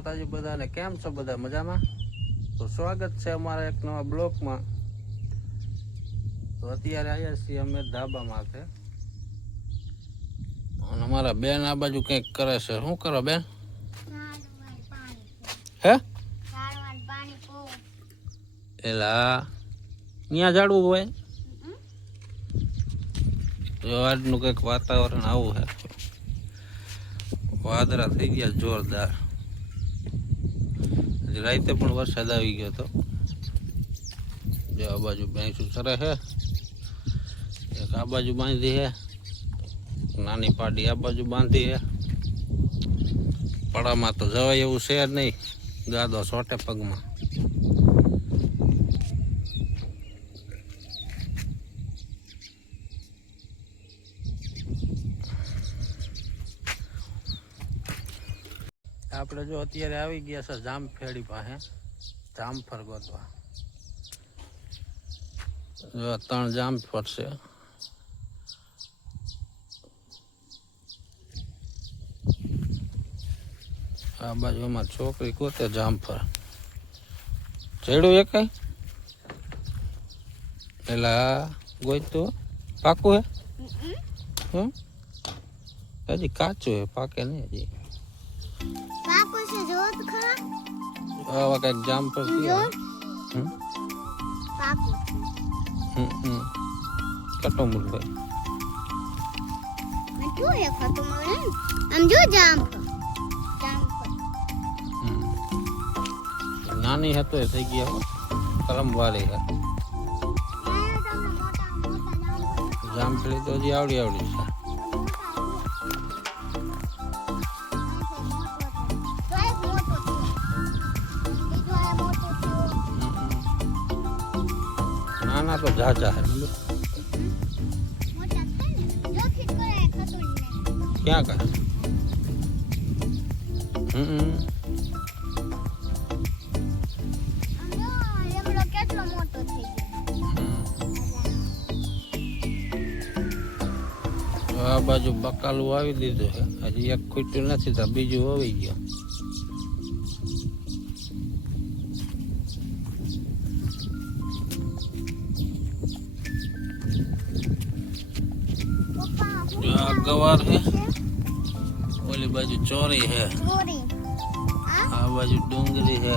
માતાજી બધાને કેમ છો બધા મજામાં? તો સ્વાગત છે અમારા એક નવા બ્લોકમાં. તો અત્યારે આવ્યા છીએ અમે ધાબા માથે અને અમારા બેન આ બાજુ કંઈક કરે છે. શું કરો બેન? હે એલા અહીંયા ઝાડવું હોય? જો આજનું કંઈક વાતાવરણ આવું છે, વાદળા થઈ ગયા જોરદાર. રાતે પણ વરસાદ આવી ગયો હતો. જો આ બાજુ ભેંસું ચરે છે, એક આ બાજુ બાંધી છે, નાની પાડી આ બાજુ બાંધી છે. પડામાં તો જવાય એવું છે જ નહીં, ગાદો સોટે પગમાં. આપણે જો અત્યારે આવી ગયા છે જામફેડી પાસે જામફળ ગોતવા. જો 3 જામફળ છે. આ બાજુમાં છોકરી ગોતે જામફળ. ચડ્યું એ કઈ પેલા ગોતું પાકું હે? હજી કાચું હે, પાકે નહીં હજી. આવા કઈક જામફળ કટો મૂળભાઈ નાની હતો એ થઈ ગયા કલમ વાળી હે. જામફળી તો હજી આવડી છે. નાના તો ઝાઝા હે. ક્યાં કા? આ બાજુ બકાલું વાવી દીધું છે, હજી એક ખૂટ્યું નથી તો બીજું વાવી ગયો. ગવાર હે, ઓલી બાજુ ચોરી હે, આ બાજુ ડુંગળી હે,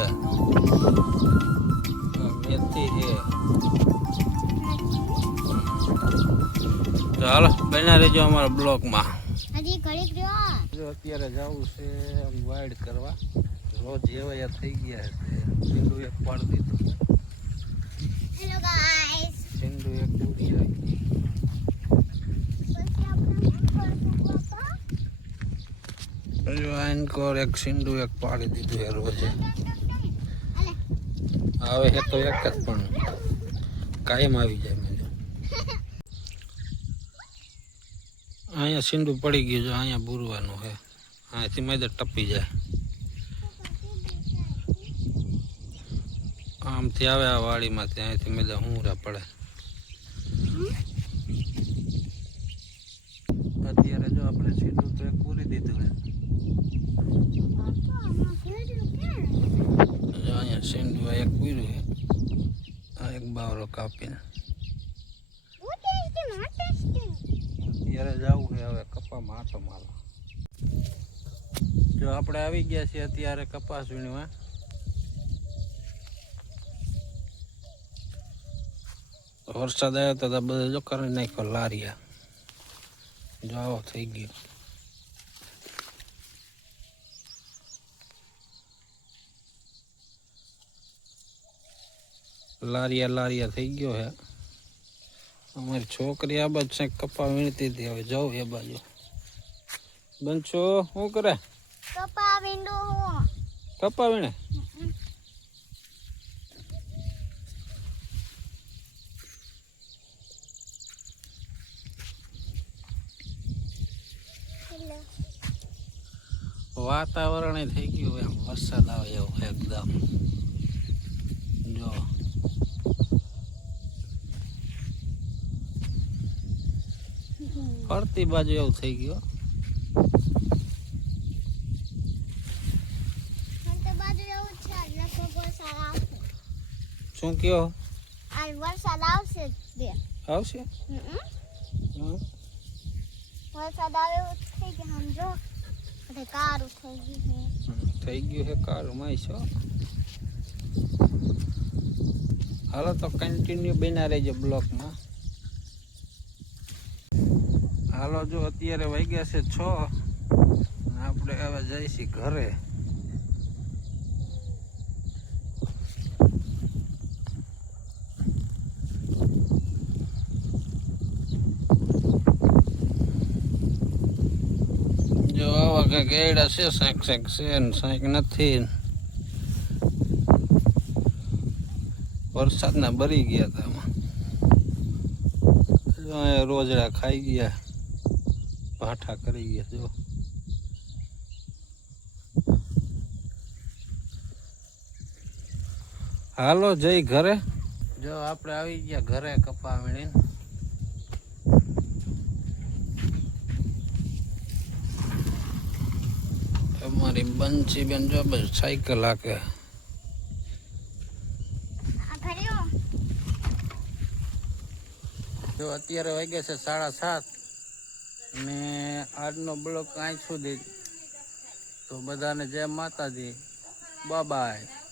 મેથી હે. તો હાલો બન્યા રહેજો અમારા બ્લોકમાં. અત્યારે જવું છે વાઇડ કરવા. રોજ એવા થઈ ગયા છે. સિંધુ એક પાડી દીધું. સિંધુ એક દૂરી આવી. આનકોર એક સિંધુ એક પાડી દીધું એ રોજે. હવે હે તો એક જ પણ કાયમ આવી જાય. અહીંયા સિંધુ પડી ગયું છે, અહીંયા બુરવાનું છે. અહીંયાથી મેદર ટપી જાય. આમથી આવે આ વાડીમાંથી, અહીંયાથી મેદર હુંરા પડે. અત્યારે જો આપણે સિંધુ તો એક પૂરી દીધું છે. અહીંયા સિંધુ એક પૂર્યું છે, આ એક બાવરો કાપીને. અત્યારે જવું છે હવે કપામાં આટો મારવા. જો આપણે આવી ગયા છીએ અત્યારે કપાસ વીણવા. વરસાદ આવ્યો તો બધા જો કરી નાખ્યો લારિયા. જો આવો થઈ ગયો. લારિયા થઈ ગયો હે. અમારી છોકરી આ બાજુ છે કપા વીણતી હતી, હવે જાઉં એ બાજુ. બનશો શું કરે? કપા વીણે. વાતાવરણ થઈ ગયું એમ, વરસાદ આવે એવું એકદમ. જો ફરતી બાજુ એવું થઈ ગયું. શું કયો? આ વરસાદ આવશે બે આવશે? વરસાદ આવે એવું થઈ ગયું સમજો એટલે કારું થઈ ગયું થઈ ગયું છે કારું માં છો. હાલો તો કન્ટિન્યુ બના રહેજો બ્લોકમાં. હાલો જો અત્યારે વાગ્યા છે 6 આપણે હવે જઈશું ઘરે. જો આવા કે ગેડા છે સાંક સાંક છે ને સાંક નથી. વરસાદના ભરી ગયા હતા આમાં. રોજડા ખાઈ ગયા, ભાઠા કરી ગયા. જો હાલો જઈ ઘરે. જો આપણે આવી ગયા ઘરે કપા વીણીને. અમારી બંસી બેન જો બસ સાયકલ હાકે. જો અત્યારે વાગ્યા છે 7:30 અને આજનો બ્લોક અહીં સુધી. તો બધાને જય માતાજી, બાય બાય.